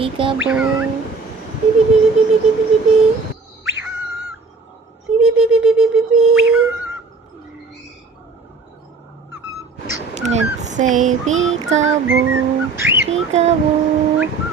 Peekaboo. Beep, beep, beep, beep, beep, beep, beep, beep, beep. Beep, beep, beep, beep, beep, beep, beep. Let's say peekaboo, peekaboo.